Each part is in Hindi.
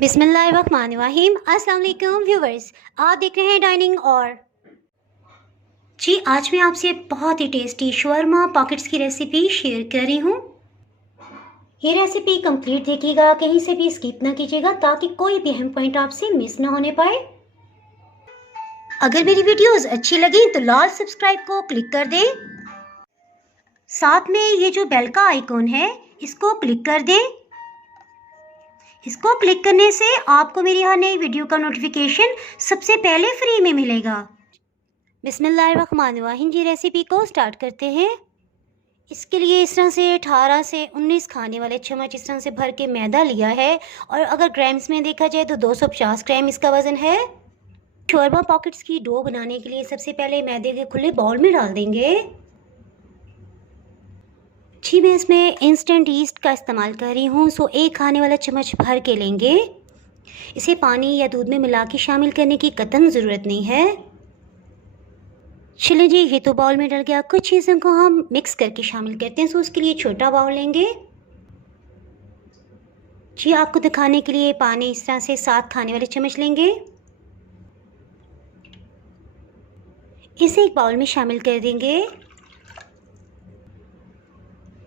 बिस्मिल्लाहिर्रहमानिर्रहीम। अस्सलाम वालेकुम व्यूवर्स, आप देख रहे हैं डाइनिंग और जी आज मैं आपसे बहुत ही टेस्टी शवरमा पॉकेट्स की रेसिपी शेयर कर रही हूँ। ये रेसिपी कंप्लीट देखिएगा, कहीं से भी स्किप ना कीजिएगा ताकि कोई भी अहम पॉइंट आपसे मिस ना होने पाए। अगर मेरी वीडियोस अच्छी लगी तो लाल सब्सक्राइब को क्लिक कर दें। साथ में ये जो बेल का आइकॉन है इसको क्लिक कर दें। इसको क्लिक करने से आपको मेरी हर नई वीडियो का नोटिफिकेशन सबसे पहले फ्री में मिलेगा। बिस्मिल्लाहिर्रहमानिर्रहीम जी रेसिपी को स्टार्ट करते हैं। इसके लिए इस तरह से 18 से 19 खाने वाले चम्मच इस तरह से भर के मैदा लिया है और अगर ग्राम्स में देखा जाए तो 250 ग्राम इसका वज़न है। शवरमा पॉकेट्स की डो बनाने के लिए सबसे पहले मैदे के खुले बाउल में डाल देंगे। जी मैं इसमें इंस्टेंट ईस्ट का इस्तेमाल कर रही हूँ, सो 1 खाने वाला चम्मच भर के लेंगे। इसे पानी या दूध में मिला के शामिल करने की कतई ज़रूरत नहीं है। चलिए जी, ये तो बाउल में डल गया। कुछ चीज़ों को हम मिक्स करके शामिल करते हैं, सो उसके लिए छोटा बाउल लेंगे। जी आपको दिखाने के लिए पानी इस तरह से 7 खाने वाले चम्मच लेंगे। इसे एक बाउल में शामिल कर देंगे।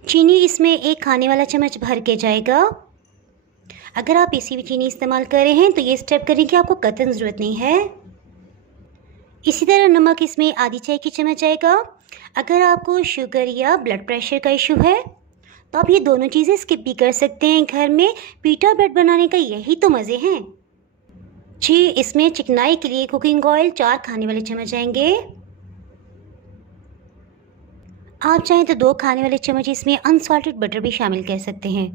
चीनी इसमें 1 खाने वाला चम्मच भर के जाएगा। अगर आप इसी भी चीनी इस्तेमाल कर रहे हैं तो ये स्टेप करने की आपको कतई ज़रूरत नहीं है। इसी तरह नमक इसमें आधी चाय की चम्मच आएगा। अगर आपको शुगर या ब्लड प्रेशर का इशू है तो आप ये दोनों चीज़ें स्किप भी कर सकते हैं। घर में पीटा ब्रेड बनाने का यही तो मज़े हैं। जी इसमें चिकनाई के लिए कुकिंग ऑयल 4 खाने वाले चम्मच आएंगे। आप चाहें तो 2 खाने वाले चम्मच इसमें अनसॉल्टेड बटर भी शामिल कर सकते हैं।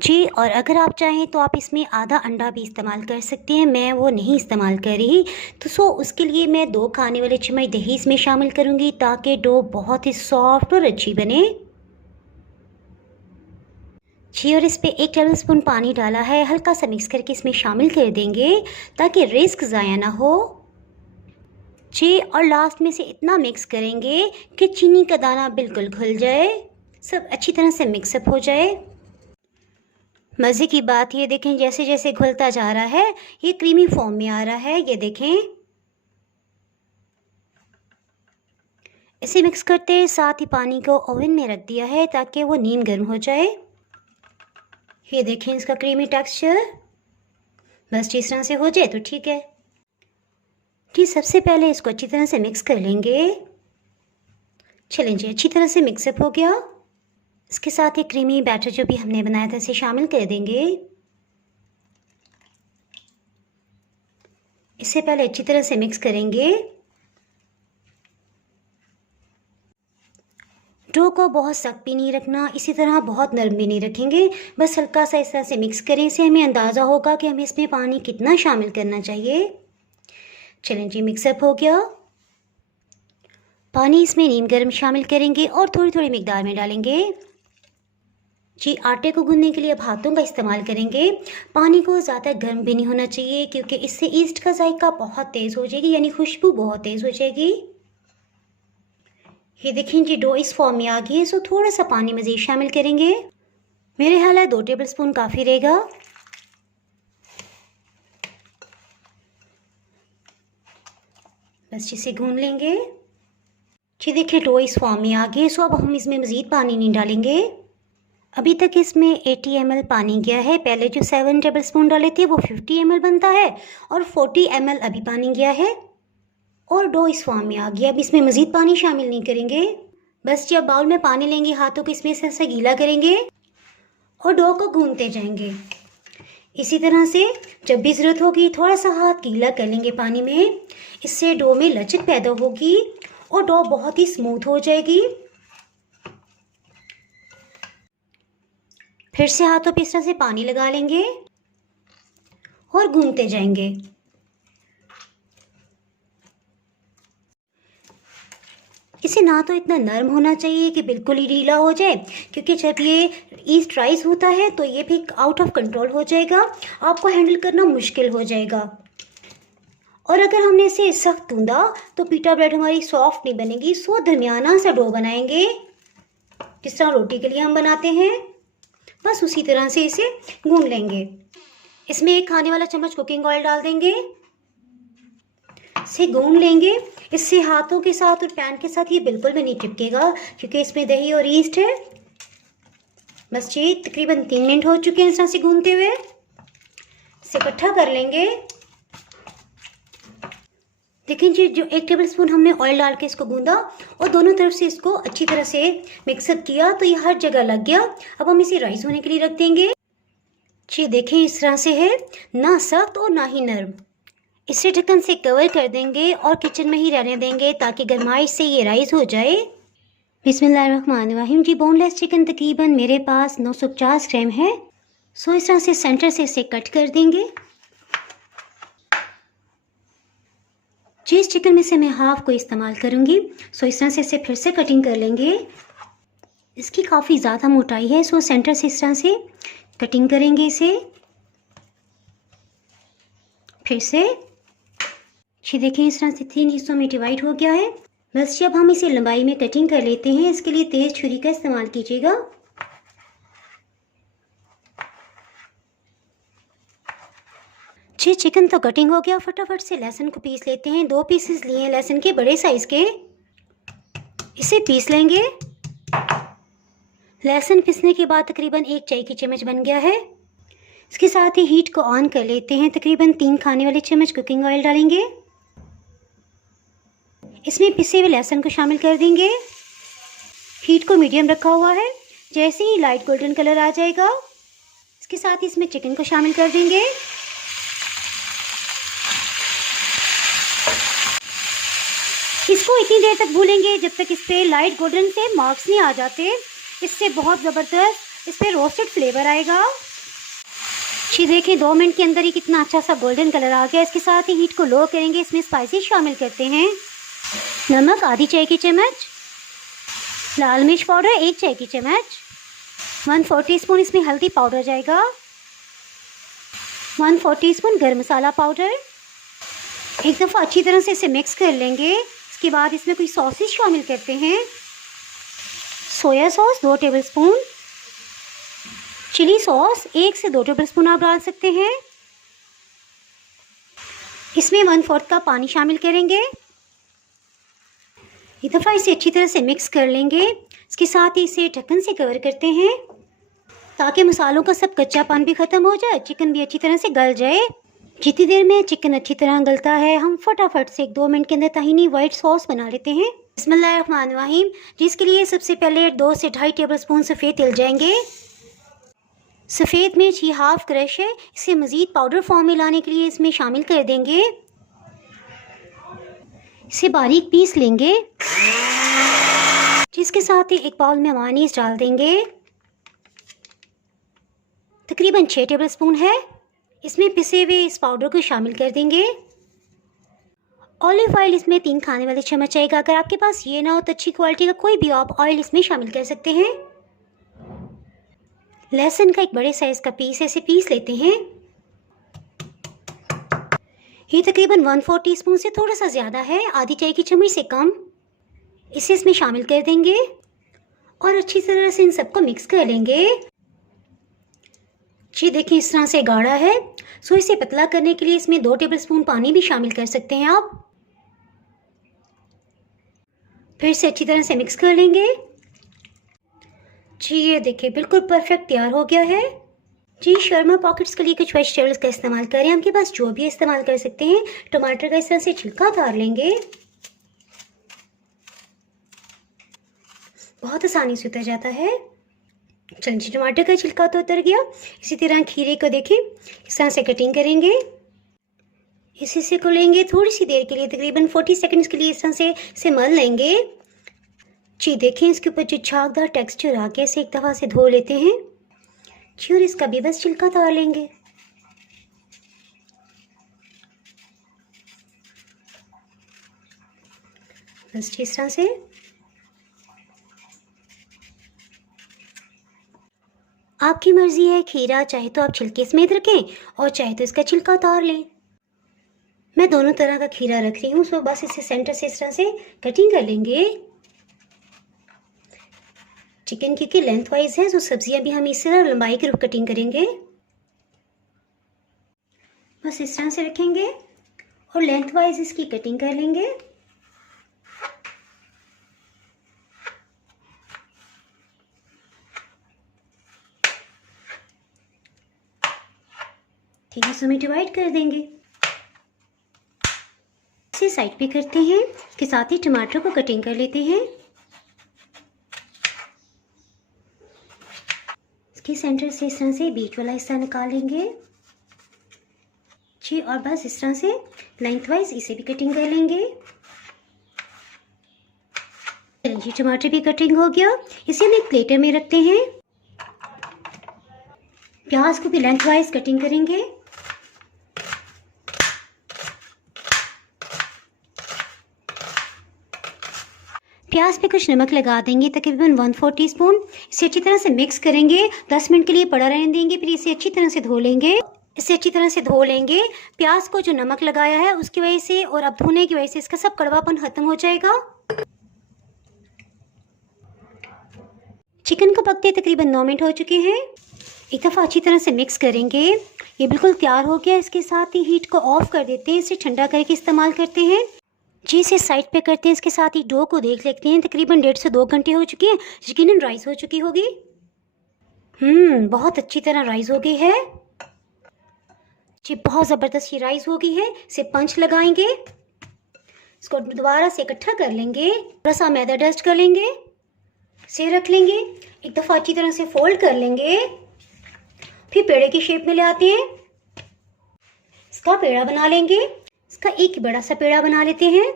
जी और अगर आप चाहें तो आप इसमें आधा अंडा भी इस्तेमाल कर सकते हैं, मैं वो नहीं इस्तेमाल कर रही तो उसके लिए मैं 2 खाने वाले चम्मच दही इसमें शामिल करूँगी ताकि डो बहुत ही सॉफ्ट और अच्छी बने। जी और इस पर 1 टेबल स्पून पानी डाला है, हल्का सा मिक्स करके इसमें शामिल कर देंगे ताकि रिस्क ज़ाया ना हो। जी और लास्ट में से इतना मिक्स करेंगे कि चीनी का दाना बिल्कुल घुल जाए, सब अच्छी तरह से मिक्सअप हो जाए। मज़े की बात ये देखें, जैसे जैसे घुलता जा रहा है ये क्रीमी फॉर्म में आ रहा है। ये देखें, इसे मिक्स करते साथ ही पानी को ओवन में रख दिया है ताकि वो नीम गर्म हो जाए। ये देखें इसका क्रीमी टेक्सचर, बस जिस तरह से हो जाए तो ठीक है। जी सबसे पहले इसको अच्छी तरह से मिक्स कर लेंगे। चलें जी, अच्छी तरह से मिक्सअप हो गया। इसके साथ ही क्रीमी बैटर जो भी हमने बनाया था इसे शामिल कर देंगे। इसे पहले अच्छी तरह से मिक्स करेंगे। डो को बहुत सख्त भी नहीं रखना, इसी तरह बहुत नरम भी नहीं रखेंगे, बस हल्का सा इस तरह से मिक्स करें। इससे हमें अंदाज़ा होगा कि हमें इसमें पानी कितना शामिल करना चाहिए। चलें जी, मिक्सअप हो गया। पानी इसमें नीम गर्म शामिल करेंगे और थोड़ी थोड़ी मिकदार में डालेंगे। जी आटे को गूंदने के लिए अब हाथों का इस्तेमाल करेंगे। पानी को ज़्यादा गर्म भी नहीं होना चाहिए क्योंकि इससे ईस्ट का जायका बहुत तेज़ हो जाएगी, यानी खुशबू बहुत तेज़ हो जाएगी। ये देखें जी, डो इस फॉर्म में आ गई है, सो थोड़ा सा पानी मज़ीद शामिल करेंगे। मेरे ख्याल है 2 टेबल स्पून काफ़ी रहेगा। बस इसे गूंद लेंगे। जी देखिए डो इस फॉर्म में आ गई, सो अब हम इसमें मज़ीद पानी नहीं डालेंगे। अभी तक इसमें 80 ml पानी गया है। पहले जो 7 टेबल स्पून डाले थे वो 50 ml बनता है और 40 ml अभी पानी गया है और डो इस फॉर्म में आ गया। अब इसमें मज़ीद पानी शामिल नहीं करेंगे। बस जब बाउल में पानी लेंगे हाथों को इसमें से गीला करेंगे और डो को गूंदते जाएंगे। इसी तरह से जब भी ज़रूरत होगी थोड़ा सा हाथ गीला कर लेंगे पानी में, इससे डो में लचक पैदा होगी और डो बहुत ही स्मूथ हो जाएगी। फिर से हाथों पे इस तरह से पानी लगा लेंगे और गूंदते जाएंगे। इसे ना तो इतना नरम होना चाहिए कि बिल्कुल ही ढीला हो जाए, क्योंकि जब ये ईस्ट राइज होता है तो ये भी आउट ऑफ कंट्रोल हो जाएगा, आपको हैंडल करना मुश्किल हो जाएगा। और अगर हमने इसे सख्त गूंदा तो पीटा ब्रेड हमारी सॉफ्ट नहीं बनेगी। सो दरमियाना सा डो बनाएंगे जिस तरह रोटी के लिए हम बनाते हैं, बस उसी तरह से इसे गूंद लेंगे। इसमें 1 खाने वाला चम्मच कुकिंग ऑयल डाल देंगे, इसे गूंद लेंगे। इससे हाथों के साथ और पैन के साथ ये बिल्कुल भी नहीं चिपकेगा क्योंकि इसमें दही और ईस्ट है। बस ये तकरीबन 3 मिनट हो चुके हैं इस तरह से गूंदते हुए। इसे इकट्ठा कर लेंगे। देखिए जी, जो 1 टेबल स्पून हमने ऑयल डाल के इसको गूंदा और दोनों तरफ से इसको अच्छी तरह से मिक्सअप किया तो ये हर जगह लग गया। अब हम इसे राइस होने के लिए रख देंगे। जी देखिए, इस तरह से है, ना सख्त और ना ही नरम। इसे ढक्कन से कवर कर देंगे और किचन में ही रहने देंगे ताकि गरमाइश से ये राइस हो जाए। बिस्मिल्लाहिर्रहमानिर्रहीम। जी बोनलेस चिकन तकरीबन मेरे पास 950 ग्राम है। सो इस तरह से सेंटर से इसे कट कर देंगे। जी इस चिकन में से मैं हाफ को इस्तेमाल करूँगी। सो इस तरह से इसे फिर से कटिंग कर लेंगे। इसकी काफ़ी ज़्यादा मोटाई है, सो सेंटर से इस तरह से कटिंग करेंगे इसे। फिर से ये देखें, इस तरह से 3 हिस्सों में डिवाइड हो गया है। बस जब हम इसे लंबाई में कटिंग कर लेते हैं, इसके लिए तेज़ छुरी का इस्तेमाल कीजिएगा। जी चिकन तो कटिंग हो गया, फटाफट से लहसुन को पीस लेते हैं। 2 पीसेस लिए हैं लहसुन के, बड़े साइज़ के। इसे पीस लेंगे। लहसुन पीसने के बाद तकरीबन 1 चाय की चम्मच बन गया है। इसके साथ ही हीट को ऑन कर लेते हैं। तकरीबन 3 खाने वाले चम्मच कुकिंग ऑयल डालेंगे। इसमें पिसे हुए लहसुन को शामिल कर देंगे। हीट को मीडियम रखा हुआ है। जैसे ही लाइट गोल्डन कलर आ जाएगा, इसके साथ ही इसमें चिकन को शामिल कर देंगे। इसको इतनी देर तक भूलेंगे जब तक इस पर लाइट गोल्डन से मार्क्स नहीं आ जाते। इससे बहुत ज़बरदस्त इस पर रोस्टेड फ्लेवर आएगा। जी देखिए, 2 मिनट के अंदर ही कितना अच्छा सा गोल्डन कलर आ गया। इसके साथ ही हीट को लो करेंगे। इसमें स्पाइसेस शामिल करते हैं। नमक आधी चाय की चम्मच, लाल मिर्च पाउडर 1 चाय की चम्मच, 1/4 टीस्पून इसमें हल्दी पाउडर जाएगा, 1/4 टीस्पून गर्म मसाला पाउडर। एक दफ़ा अच्छी तरह से इसे मिक्स कर लेंगे। इसके बाद इसमें कोई सॉसेस शामिल करते हैं। Soya sauce 2 tablespoon, chilli sauce 1 से 2 टेबलस्पून आप डाल सकते हैं। इसमें 1/4 कप पानी शामिल करेंगे। एक दफ़ा इसे अच्छी तरह से मिक्स कर लेंगे। इसके साथ ही इसे ढक्कन से कवर करते हैं ताकि मसालों का सब कच्चापन भी ख़त्म हो जाए, चिकन भी अच्छी तरह से गल जाए। जितनी देर में चिकन अच्छी तरह गलता है, हम फटाफट से 1-2 मिनट के अंदर ताहीनी वाइट सॉस बना लेते हैं। बिस्मिल्लाहिर्रहमानिर्रहीम। जिसके लिए सबसे पहले 2 से 2.5 टेबलस्पून सफ़ेद तिल जाएंगे। सफ़ेद मिर्च ये हाफ क्रश है, इसे मज़ीद पाउडर फॉर्म में लाने के लिए इसमें शामिल कर देंगे। इसे बारीक पीस लेंगे। जिसके साथ ही एक बाउल में मेयोनीज डाल देंगे। तकरीबन 6 टेबलस्पून है। इसमें पिसे हुए इस पाउडर को शामिल कर देंगे। ऑलिव ऑयल इसमें 3 खाने वाले चम्मच आएगा। अगर आपके पास ये ना हो तो अच्छी क्वालिटी का कोई भी आप ऑयल इसमें शामिल कर सकते हैं। लहसुन का एक बड़े साइज़ का पीस है, इसे पीस लेते हैं। ये तकरीबन 1/4 टीस्पून से थोड़ा सा ज़्यादा है, आधी चाय की चम्मच से कम। इसे इसमें शामिल कर देंगे और अच्छी तरह से इन सबको मिक्स कर लेंगे। जी देखिए, इस तरह से गाढ़ा है। सो इसे पतला करने के लिए इसमें 2 टेबलस्पून पानी भी शामिल कर सकते हैं आप। फिर से अच्छी तरह से मिक्स कर लेंगे। जी ये देखिए, बिल्कुल परफेक्ट तैयार हो गया है। जी शर्मा पॉकेट्स के लिए कुछ वेजिटेबल्स का इस्तेमाल करें। आपके पास जो भी इस्तेमाल कर सकते हैं। टमाटर का इस तरह से छिलका उतार लेंगे। बहुत आसानी से उतर जाता है। चलिए, टमाटर का छिलका तो उतर गया। इसी तरह खीरे को देखें, इस तरह से कटिंग करेंगे। इस हिस्से को लेंगे, थोड़ी सी देर के लिए तकरीबन 40 सेकंड्स के लिए इस तरह से इसे मल लेंगे। जी देखें, इसके ऊपर जो झागदार टेक्सचर आ गया, इसे एक दफ़ा से धो लेते हैं। जी और इसका भी बस छिलका उतार लेंगे। बस इस तरह से। आपकी मर्ज़ी है, खीरा चाहे तो आप छिलके समेत रखें और चाहे तो इसका छिलका उतार लें। मैं दोनों तरह का खीरा रख रही हूँ। सो बस इसे सेंटर से इस तरह से कटिंग कर लेंगे। चिकन क्योंकि लेंथ वाइज है, तो सब्जियां भी हम इसी तरह लंबाई के रूप कटिंग करेंगे। बस इस तरह से रखेंगे और लेंथ वाइज इसकी कटिंग कर लेंगे। ठीक है, इसमें डिवाइड कर देंगे। इसे साइड पे करते हैं। इसके साथ ही टमाटर को कटिंग कर लेते हैं। इसके सेंटर से इस तरह से बीच वाला हिस्सा निकालेंगे जी, और बस इस तरह से लेंथ वाइज इसे भी कटिंग कर लेंगे। जी, टमाटर भी कटिंग हो गया। इसे हम एक प्लेटर में रखते हैं। प्याज को भी लेंथ वाइज कटिंग करेंगे। प्याज पे कुछ नमक लगा देंगे, तकरीबन 1/4 टीस्पून। इसे अच्छी तरह से मिक्स करेंगे। 10 मिनट के लिए पड़ा रहने देंगे। फिर इसे अच्छी तरह से धो लेंगे। प्याज को जो नमक लगाया है उसकी वजह से और अब धोने की वजह से इसका सब कड़वापन खत्म हो जाएगा। चिकन को पकते तकरीबन 9 मिनट हो चुके हैं। एक दफ़ा अच्छी तरह से मिक्स करेंगे। ये बिल्कुल तैयार हो गया। इसके साथ ही हीट को ऑफ कर देते हैं। इसे ठंडा करके इस्तेमाल करते हैं जी। इसे साइड पे करते हैं। इसके साथ ही डो को देख लेते हैं। तकरीबन 1.5 से 2 घंटे हो चुके हैं। यकीनन राइस हो चुकी होगी। बहुत अच्छी तरह राइस हो गई है जी। बहुत ज़बरदस्त ये राइस हो गई है। इसे पंच लगाएंगे। इसको दोबारा से इकट्ठा कर लेंगे। थोड़ा सा मैदा डस्ट कर लेंगे। इसे रख लेंगे। एक दफ़ा अच्छी तरह से फोल्ड कर लेंगे। फिर पेड़े की शेप में ले आते हैं। इसका पेड़ा बना लेंगे। इसका एक बड़ा सा पेड़ा बना लेते हैं।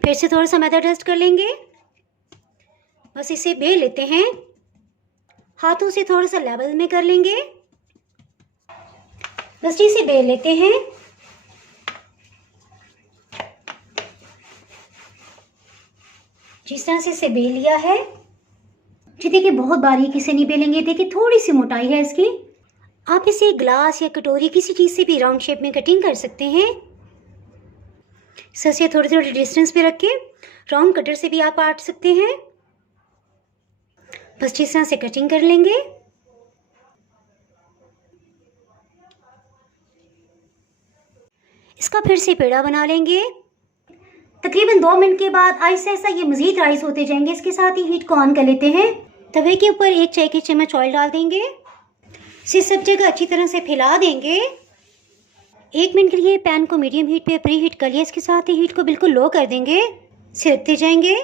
फिर से थोड़ा सा मैदा डस्ट कर लेंगे। बस इसे बेल लेते हैं। हाथों से थोड़ा सा लेवल में कर लेंगे। बस इसे बेल लेते हैं। जिस तरह से इसे बेल लिया है जी, देखिए बहुत बारीकी से नहीं बेलेंगे। देखिए थोड़ी सी मोटाई है इसकी। आप इसे ग्लास या कटोरी किसी चीज़ से भी राउंड शेप में कटिंग कर सकते हैं। इसे थोड़ी थोड़ी डिस्टेंस पे रख के राउंड कटर से भी आप काट सकते हैं। बस जिस तरह से कटिंग कर लेंगे। इसका फिर से पेड़ा बना लेंगे। तकरीबन 2 मिनट के बाद ऐसा ऐसा ये मज़ीद राइस होते जाएंगे। इसके साथ ही हीट को ऑन कर लेते हैं। तवे के ऊपर 1 चाय की चम्मच ऑयल डाल देंगे। इसे सब जगह अच्छी तरह से फैला देंगे। 1 मिनट के लिए पैन को मीडियम हीट पे प्री हीट कर लिया। इसके साथ ही हीट को बिल्कुल लो कर देंगे। इसे रखते जाएंगे।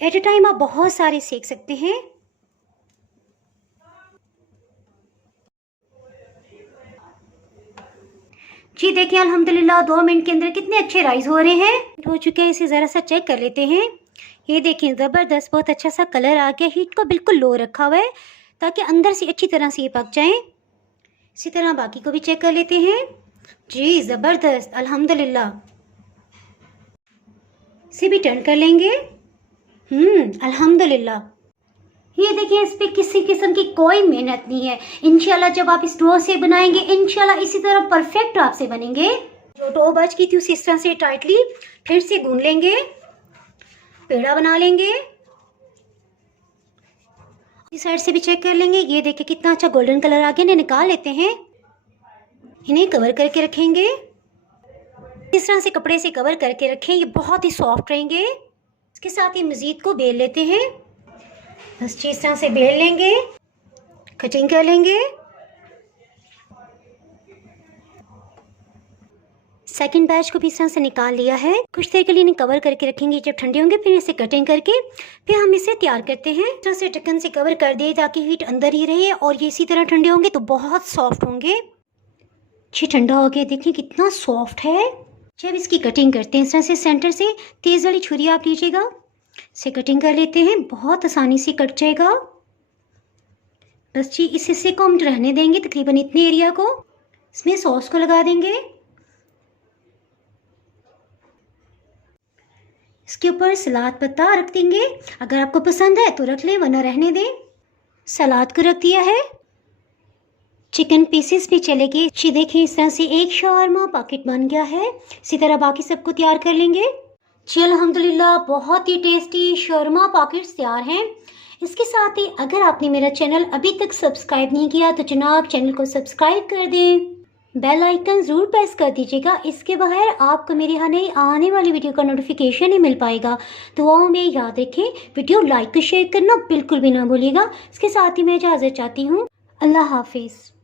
एट ए टाइम आप बहुत सारे सेक सकते हैं। जी देखिए अल्हम्दुलिल्लाह 2 मिनट के अंदर कितने अच्छे राइस हो रहे हैं। हो चुके हैं। इसे ज़रा सा चेक कर लेते हैं। ये देखिए ज़बरदस्त बहुत अच्छा सा कलर आ गया। हीट को बिल्कुल लो रखा हुआ है ताकि अंदर से अच्छी तरह से ये पक जाएं। इसी तरह बाकी को भी चेक कर लेते हैं। जी ज़बरदस्त अल्हम्दुलिल्लाह। इसे भी टर्न कर लेंगे। अल्हम्दुलिल्लाह। ये देखिए इस पे किसी किस्म की कोई मेहनत नहीं है। इंशाल्लाह जब आप इस डो से बनाएंगे इंशाल्लाह इसी तरह परफेक्ट आपसे बनेंगे। जो डो बच गई थी उसे इस तरह से टाइटली फिर से गूंद लेंगे। पेड़ा बना लेंगे। इस साइड से भी चेक कर लेंगे। ये देखिए कितना अच्छा गोल्डन कलर आ गया। इन्हें निकाल लेते हैं। इन्हें कवर करके रखेंगे। इस तरह से कपड़े से कवर करके रखें। ये बहुत ही सॉफ्ट रहेंगे। इसके साथ ही मज़ीद को बेल लेते हैं। बस इस तरह से बेल लेंगे। कटिंग कर लेंगे। सेकंड बैच को भी इस तरह से निकाल लिया है। कुछ देर के लिए इन्हें कवर करके रखेंगे। जब ठंडे होंगे फिर इसे कटिंग करके फिर हम इसे तैयार करते हैं। इस तरह से ढक्कन से कवर कर दिए ताकि हीट अंदर ही रहे और ये इसी तरह ठंडे होंगे तो बहुत सॉफ्ट होंगे। अच्छी ठंडा हो गया। देखिए कितना सॉफ्ट है। जब इसकी कटिंग करते हैं इस तरह से सेंटर से तेज़ वाली छुरी आप लीजिएगा। इसे कटिंग कर लेते हैं। बहुत आसानी से कट जाएगा। बस जी इस हिस्से को हम रहने देंगे तकरीबन इतने एरिया को। इसमें सॉस को लगा देंगे। इसके ऊपर सलाद पत्ता रख देंगे। अगर आपको पसंद है तो रख लें वरना रहने दें। सलाद को रख दिया है। चिकन पीसेस भी चलेगी। जी देखिए इस तरह से एक शवारमा पैकेट बन गया है। इसी तरह बाकी सबको तैयार कर लेंगे। जी अल्हम्दुलिल्लाह बहुत ही टेस्टी शवारमा पैकेट्स तैयार हैं। इसके साथ ही अगर आपने मेरा चैनल अभी तक सब्सक्राइब नहीं किया तो जनाब चैनल को सब्सक्राइब कर दें, बेल आइकन ज़रूर प्रेस कर दीजिएगा। इसके बगैर आपको मेरी आने वाली वीडियो का नोटिफिकेशन ही मिल पाएगा। दुआओं में याद रखें, वीडियो लाइक और शेयर करना बिल्कुल भी ना भूलिएगा। इसके साथ ही मैं इजाज़त चाहती हूँ। अल्लाह हाफिज़।